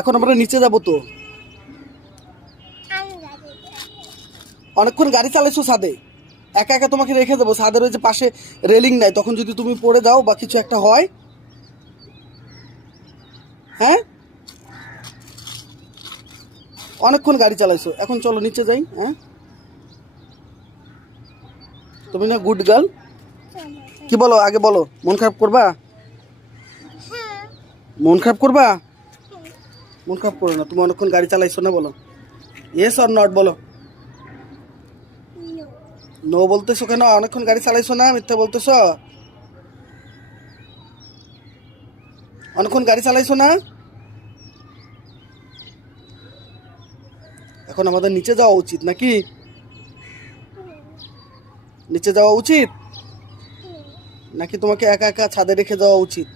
এখন আমরা নিচে যাব তো। অনেকক্ষণ গাড়ি চালাইছো ছাদে, একা একা তোমাকে রেখে দেবো? ছাদের ওই যে পাশে রেলিং নাই, তখন যদি তুমি পড়ে যাও বা কিছু একটা হয়। হ্যাঁ, অনেকক্ষণ গাড়ি চালাইছো, এখন চলো নিচে যাই। হ্যাঁ, তুমি না গুড গার্ল? কি বলো আগে বলো, মন খারাপ করবা? মন খারাপ করবা? মন খারাপ করো না, তুমি অনেকক্ষণ গাড়ি চালাইছো না, বলো ইয়েস অর নট বলো। নো বলতেছো কেন? অনেকক্ষণ গাড়ি চালাইছো না, মিথ্যা বলতেছো। অনেকক্ষণ গাড়ি চালাইছো না, এখন আমাদের নিচে যাওয়া উচিত নাকি? নিচে যাওয়া উচিত নাকি তোমাকে একা একা ছাদে রেখে যাওয়া উচিত?